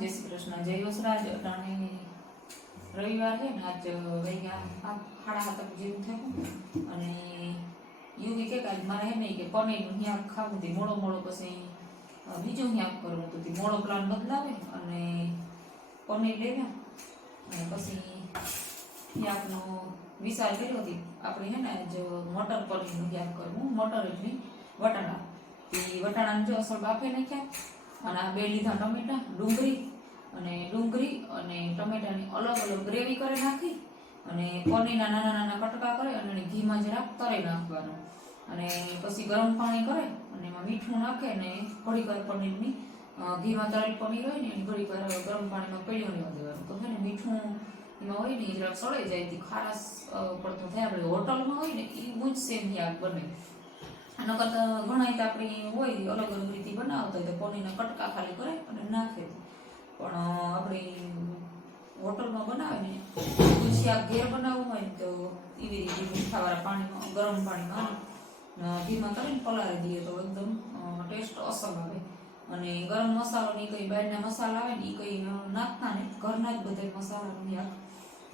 जय श्री कृष्ण जय योसराज अटाणे रविवार है ने आज वैया 7:30 जेवुं थयुं अने युवी के काज मारे है ने के पनीरनुं शाक खावुं ते मोड़ो मोड़ो पछी बीजुं शाक करवुं तो ते मोड़ो प्लान बदलावे अने पनीर लेवा अने पछी शाकनो विचार कर्यो ते आपणे है ने आज मटर पनीरनुं शाक करवुं मटर एटले वटाणा ते वटाणाने जो असल बाफे नाख्या અને આ બે લીધા ટમેટા ડુંગળી અને ટમેટાની અલગ અલગ ગ્રેવી કરી નાખી અને પનીરના નાના નાના કટકા કરે અને ઘીમાં જરાક તળી નાખવાનું અને પછી ગરમ પાણી કરે અને એમાં મીઠું નાખે અને ઘડીકર પનીરની ઘીમાં તળેલ પનીર હોય ને એની ઘડીકર ગરમ પાણીમાં પીળ્યું રહેવા દેવાનું તો છે ને મીઠું એમાં હોય ને એ જરાક સળાઈ જાય તે ખારાશ પડતો થાય. આપણે હોટલમાં હોય ને એ બહુ જ સેમ શાક બને. આના કરતા ઘણા આપણી હોય અલગ અલગ રીતે બનાવતા હોય તો પનીરના કટકા ખાલી કરે અને નાખે પણ આપણી હોટલમાં બનાવે ને પછી આ ઘેર બનાવવું હોય ને તો એવી રીતે મીઠાવાળા પાણીમાં ગરમ પાણીમાં ઘીમાં કરીને પલાળી દઈએ તો એકદમ ટેસ્ટ અસર આવે. અને ગરમ મસાલો ને કંઈ બહારના મસાલા આવે ને એ કંઈ નાખતા ને ઘરના જ બધા મસાલાનું શાક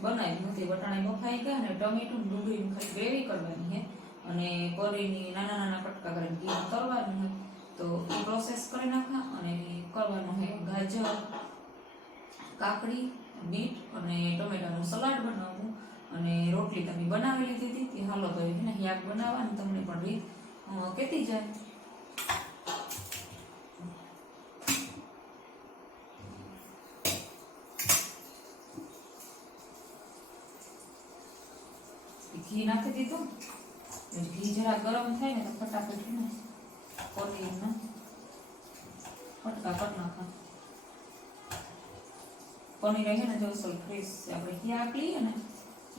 બનાવી નથી. વટાણા બફાઈ ગયા અને ટમેટું ડુંગળીનું ખાલી ગ્રેવી કરવાની છે અને પનીરની નાના નાના કટકા કરીને ઘીમાં તળવાનું હોય તો એ પ્રોસેસ કરી નાખવા અને કરવાનું છે. ગાજર કાકડી બીટ અને ટમેટાનું સલાડ બનાવવું અને રોટલી તમે બનાવી લીધી હતી તે હાલો તો એને શાક બનાવવાની તમને પણ રીત કહેતી જાય. ઘી નાખી દીધું ઘી જરા ગરમ થાય ને તો ફટાફટ ને પનીરના કટકા કરી નાખા. પનીર છે ને જો અસલ ફ્રેશ આપણે શાક લઈએ ને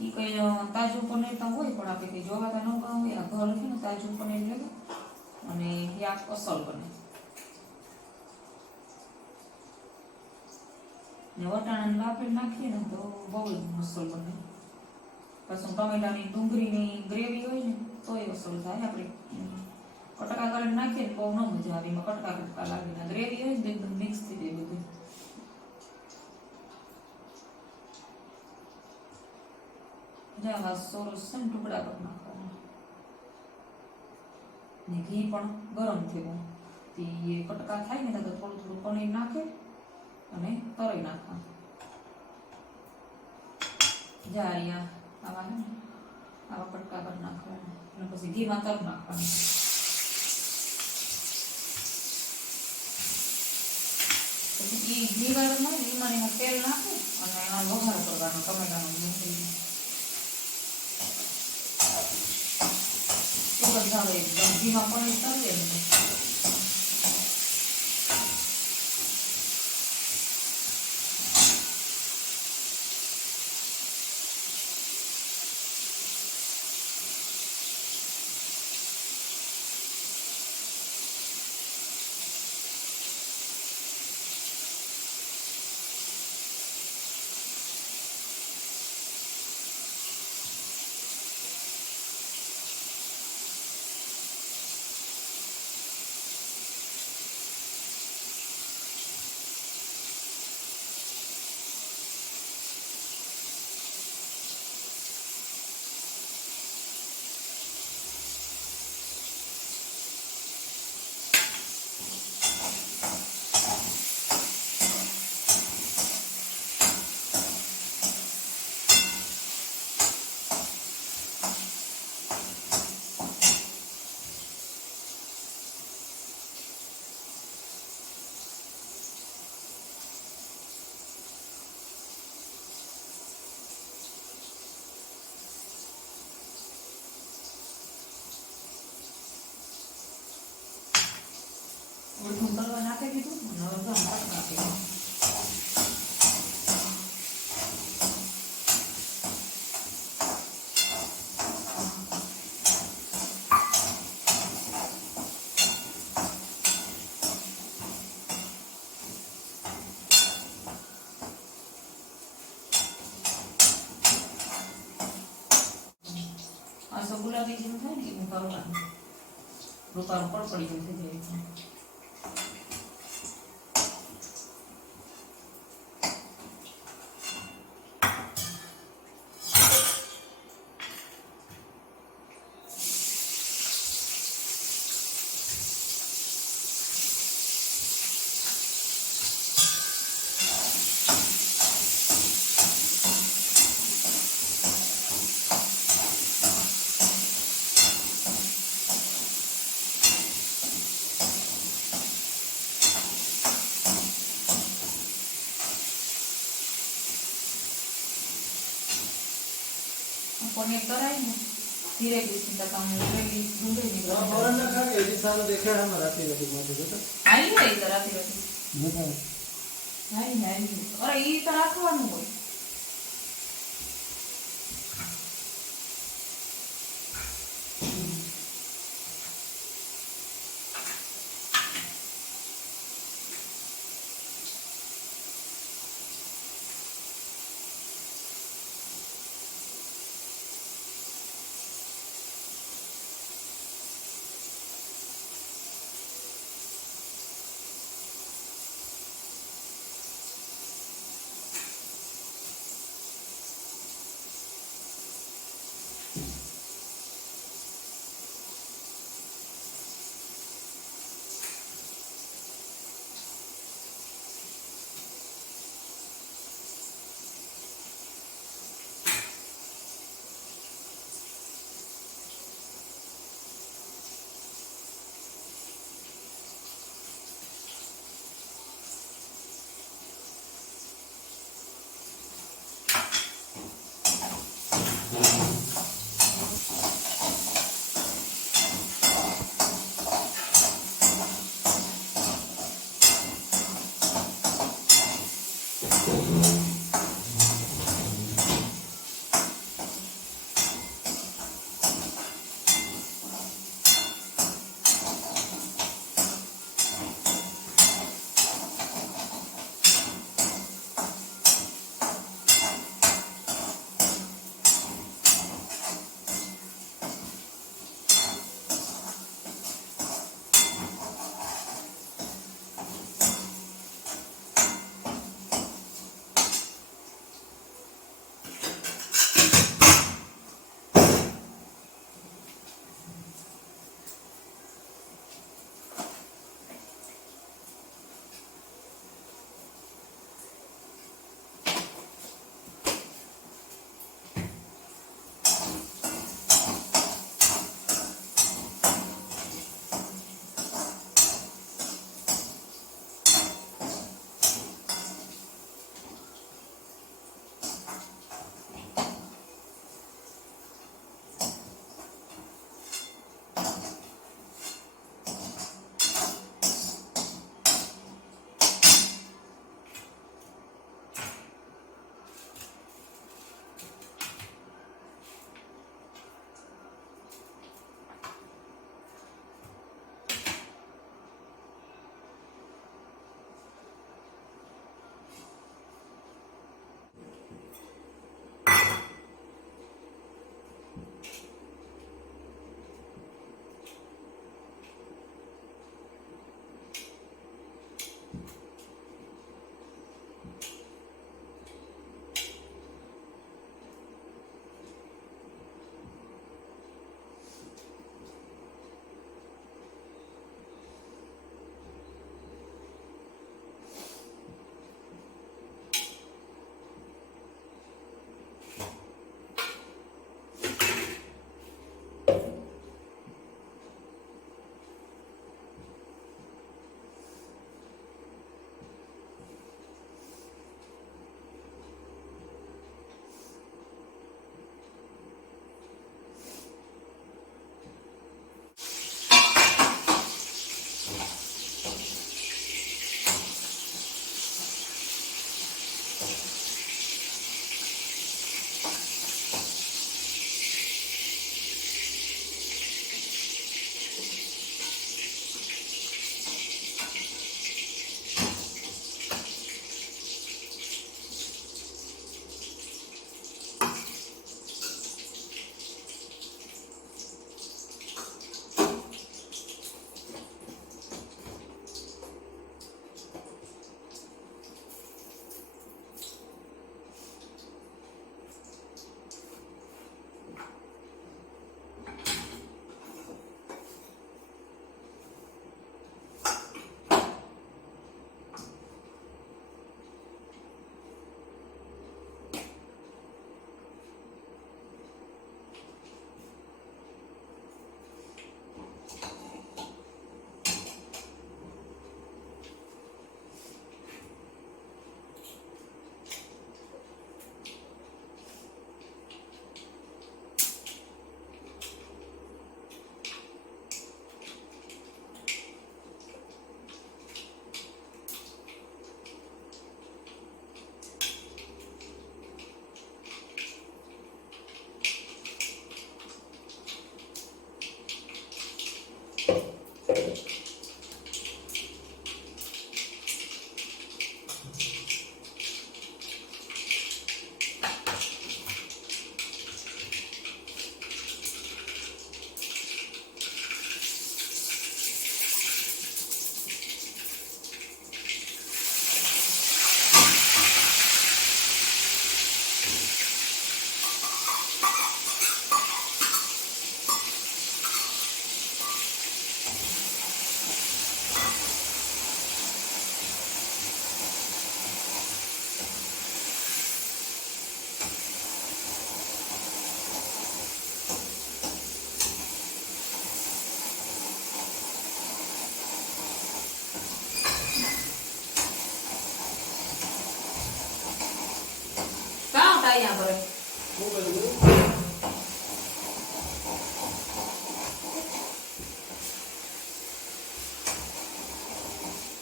એ કંઈ તાજું પનીર તો હોય પણ આપણે કંઈ જોવાતા ન હોય આ ઘર છે ને તાજું પનીર લેવું અને શાક અસલ બને. ને વટાણાને બાફી નાખીએ ને તો બહુ જ અસલ બને. પછી ટમેટાની ડુંગળીની ગ્રેવી હોય ને તો એ અસલ થાય. આપણે કટકા કરીને નાખીએ ને બહુ ન મજા આવે એમાં કટકા લાગે. ગ્રેવી હોય ને એકદમ મિક્સ થઈ જાય બધું. જ્યાં સોરસ છે ને ટુકડા પર નાખવાના ને ઘી પણ ગરમ થયું તે કટકા થાય ને તો થોડું થોડું પનીર નાખે અને તળી નાખવા. જ્યાં અહીંયા આવા કટકા કરી નાખવાના અને પછી ઘીમાં તળ નાખવાનું. પછી એ ઘી ગરમ હોય ને એમાં એમાં તેલ નાખે અને એમાં વઘાર કરવાનો ટમેટાનો સુગંધ આવે એકદમ. ઘીમાં પનીર તળીએ ને અડધું તળવા નાખી દીધું અને અડધું કટ નાખી દીધું. આ ગુલાબી જેવું થાય ને એવું કરવાનું. રૂપારું પડપડી જેવું થઈ જાય. પનીર કરાય ને ધીરે ધીરે તક હું ગ્રેવી ડુંગળી બરાબર ના ખાકે હજી સારું દેખાય આમાં રાતી રાતી માંથી જોતો આઈ હોય તો રાતી જોતા હાઈ અરે ઈ તો રાખવાનું હોય ગાયા કરે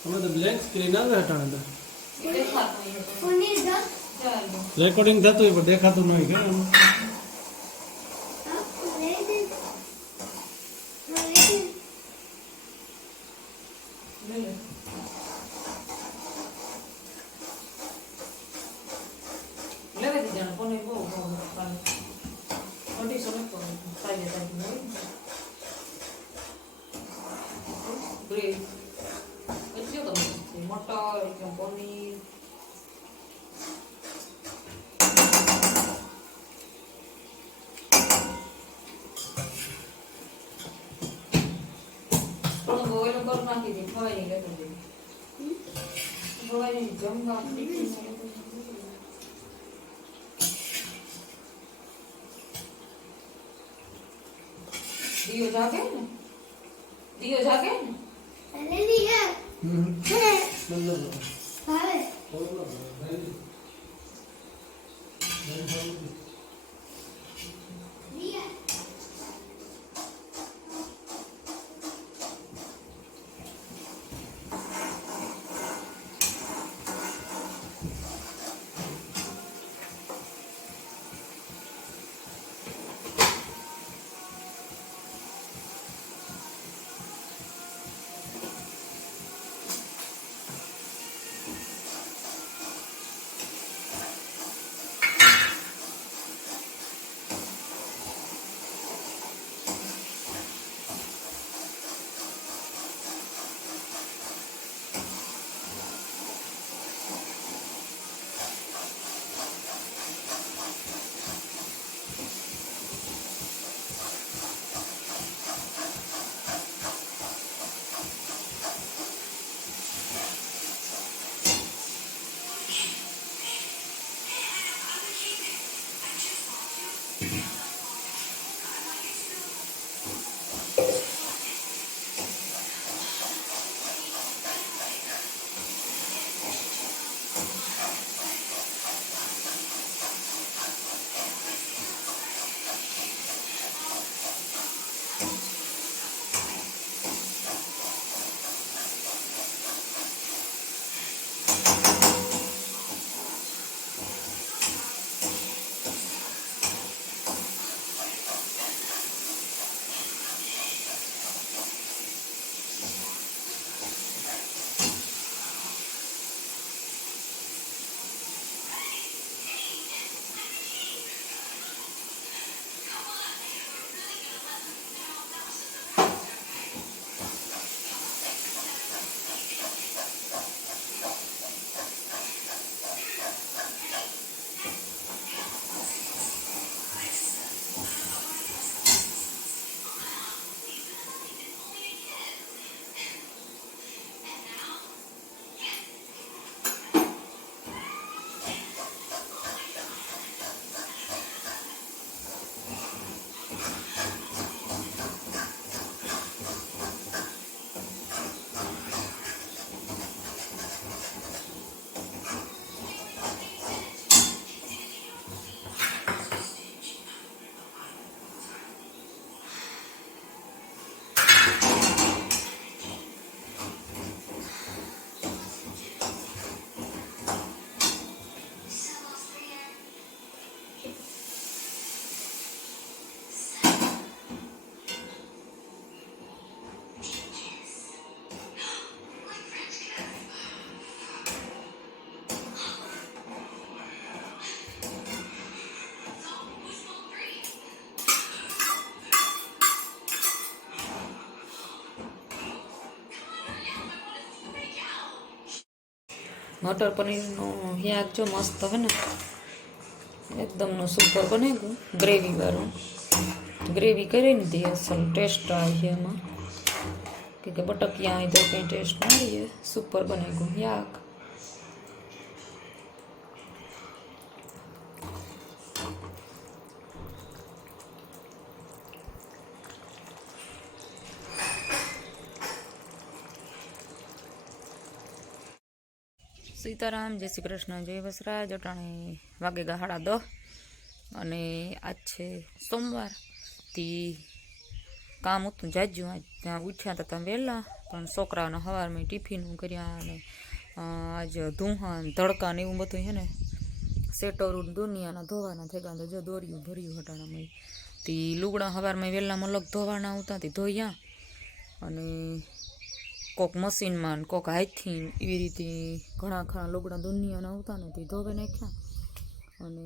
અમે તો બ્લેન્ક સ્ક્રીન આવે હટાણે તો દેખાતું હોય તો ચાલો રેકોર્ડિંગ થતું હોય પણ દેખાતું નહીં કે આમ. લે લે લેવે દીધા કોને બહુ બહુ પાણી 250 નો સાઈડે સાઈડે ગ્રેવી એટલું તમે મટર એકદમ પનીર થોડું બોઇલ કરી નાખી દે ખવાય નહીં લેતું દે ખવાય નહીં જમવા દિયો જાગે ને મટર પનીરનું શાક જો મસ્ત હે ને એકદમનું સુપર બને ગયું ગ્રેવી વાળું ગ્રેવી કરીને દે અસલ ટેસ્ટ આવી છે એમાં કે બટકિયા હોય તો કંઈ ટેસ્ટ ના રહીએ સુપર બને ગયું શાક સીતારામ જય શ્રી કૃષ્ણ જય વસરાજ અટાણે વાગે ગા 10:30 અને આજ છે સોમવાર તી કામ હતું જાજ્યું આજ ત્યાં ઉઠ્યા હતા તમે વહેલા પણ છોકરાઓને સવારમાં ટિફિન કર્યા અને આજ ધૂહા તડકા ને એવું બધું છે ને સેટરું દુનિયાના ધોવાના થયા તો જો દોર્યું ભર્યું હટાણામાં તી લુગડા સવારમાં વહેલામાં લગ ધોવાના આવતા તે ધોયા અને કોક મશીનમાં ને કોક હાથથી એવી રીતે ઘણા લુગડા દુનિયાના આવતા ને તે ધોવે નાખ્યા અને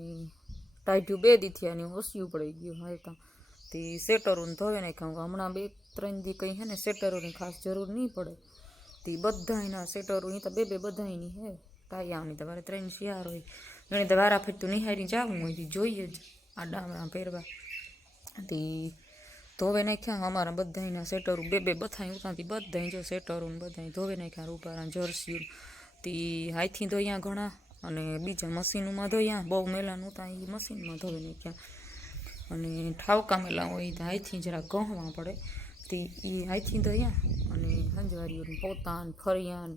ટાઈટ્યું 2 દી થયા ને ઓછું પડી ગયું હાલતા તે સેટરોને ધોવે નાખ્યા હમણાં 2-3 દી કંઈ છે ને સેટરોની ખાસ જરૂર નહીં પડે તે બધાયના સેટરો અહીં તો 2 બધાયની હે ટાયાની તમારે 3 શિયાર હોય એને તો વારા ફરતું નિહારી જવું હોય જોઈએ જ આ ડામણા પહેરવા તે ધોવે નાખ્યા અમારા બધાયના સેટરો 2 બધાય ઉતાથી બધાય જો સેટરો ને બધાય ધોવે નાખ્યા રૂપારા જર્સી તે હાથથી ધોયા ઘણા અને બીજા મશીનમાં ધોયા બહુ મેલા નહોતા એ મશીનમાં ધોવે નાખ્યા અને ઠાવકા મેલા હોય તો હાથથી જરા ઘહવા પડે તે એ હાથથી ધોયા અને સંજવારીઓને પોતાને ફરિયાન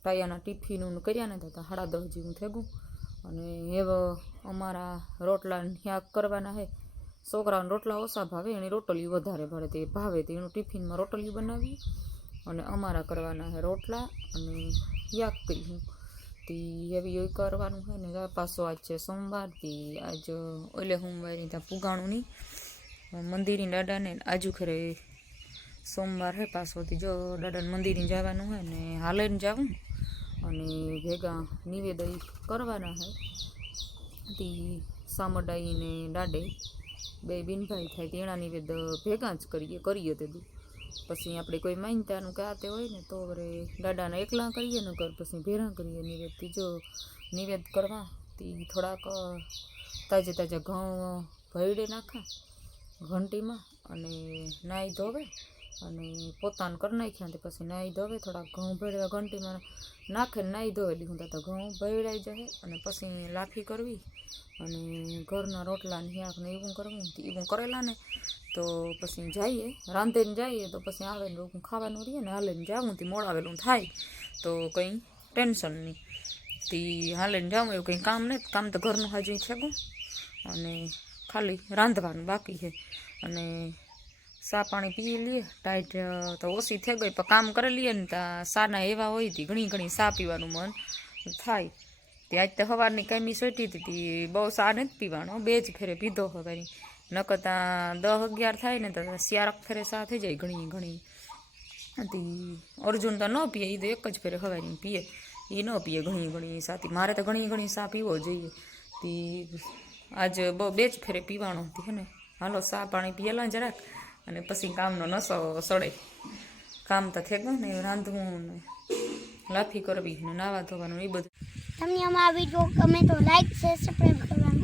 ટાયાના ટિફિનનું કર્યા ને તો 10:30 જેવું થયું અને એવા અમારા રોટલા શાક કરવાના છે છોકરાઓને રોટલા ઓછા ભાવે એની રોટલી વધારે ભાવે તે ભાવે તો એનું ટિફિનમાં રોટલી બનાવી અને અમારા કરવાના છે રોટલા અને શાક કર્યું તે એવી કરવાનું છે ને પાછો આજ છે સોમવારથી આજ ઓલે સોમવારની ત્યાં પુગાણું નહીં મંદિરની દાદાને આજુ ખરે સોમવાર છે પાછોથી જો દાદાને મંદિરે જવાનું હોય ને હાલે ને જવું અને ભેગા નિવેદન કરવાના છે તે સામડાઈ ને દાડે 2 બિનભાઈ થાય તેના નિવેદ ભેગા જ કરીએ તે પછી આપણે કોઈ માનતાનું કે આ તે હોય ને તો વરે દાદાને એકલા કરીએ ને કર પછી ભેરા કરીએ નિવેદથી જો નિવેદ કરવા તે થોડાક તાજા ઘઉં ભરડે નાખા ઘંટીમાં અને નાહી ધોવે અને પોતાને કરી નાખ્યા તે પછી નાહી ધોવે થોડાક ઘઉં ભેળવા ઘંટીમાં નાખે નાહી ધોવે લીધું તો ઘઉં ભેળાઈ જાય અને પછી લાફી કરવી અને ઘરના રોટલા ને શાક ને એવું કરવું એવું કરેલા ને તો પછી જઈએ રાંધીને જઈએ તો પછી આવે ને એવું ખાવાનું રહીએ ને હાલે ને જાવું તે મોડાવેલું થાય તો કંઈ ટેન્શન નહીં તે હાલે ને જાવું એવું કંઈ કામ નહીં કામ તો ઘરનું હજુ થયું અને ખાલી રાંધવાનું બાકી છે અને સા પાણી પી લઈએ ટાઈટ તો ઓછી થઈ ગઈ પણ કામ કરી લઈએ ને ત્યાં સાના એવા હોય હતી ઘણી સા પીવાનું મન થાય તે આજ તો સવારની કામી સોટી હતી બહુ સા નથી પીવાનો 2 જ ફેરે પીધો સવારની નકર ત્યાં 10-11 થાય ને તો શિયાળક ફેરે સા થઈ જાય ઘણી હતી અર્જુન તો ન પીએ એ તો એક જ ફેરે સવારની પીએ એ ન પીએ ઘણી સાથી મારે તો ઘણી સા પીવો જોઈએ તે આજ બહુ 2 જ ફેરે પીવાનો હતી હે ને હાલો સા પાણી પીએલા જરાક અને પછી કામનો નસો સડે કામ તો થઈ ગયું ને રાંધવું ને લાફી કરવી ને નાવા ધોવાનું એ બધું તમને અમારા વિડીયો ગમે તો લાઈક શેર સબસ્ક્રાઇબ કરવાનું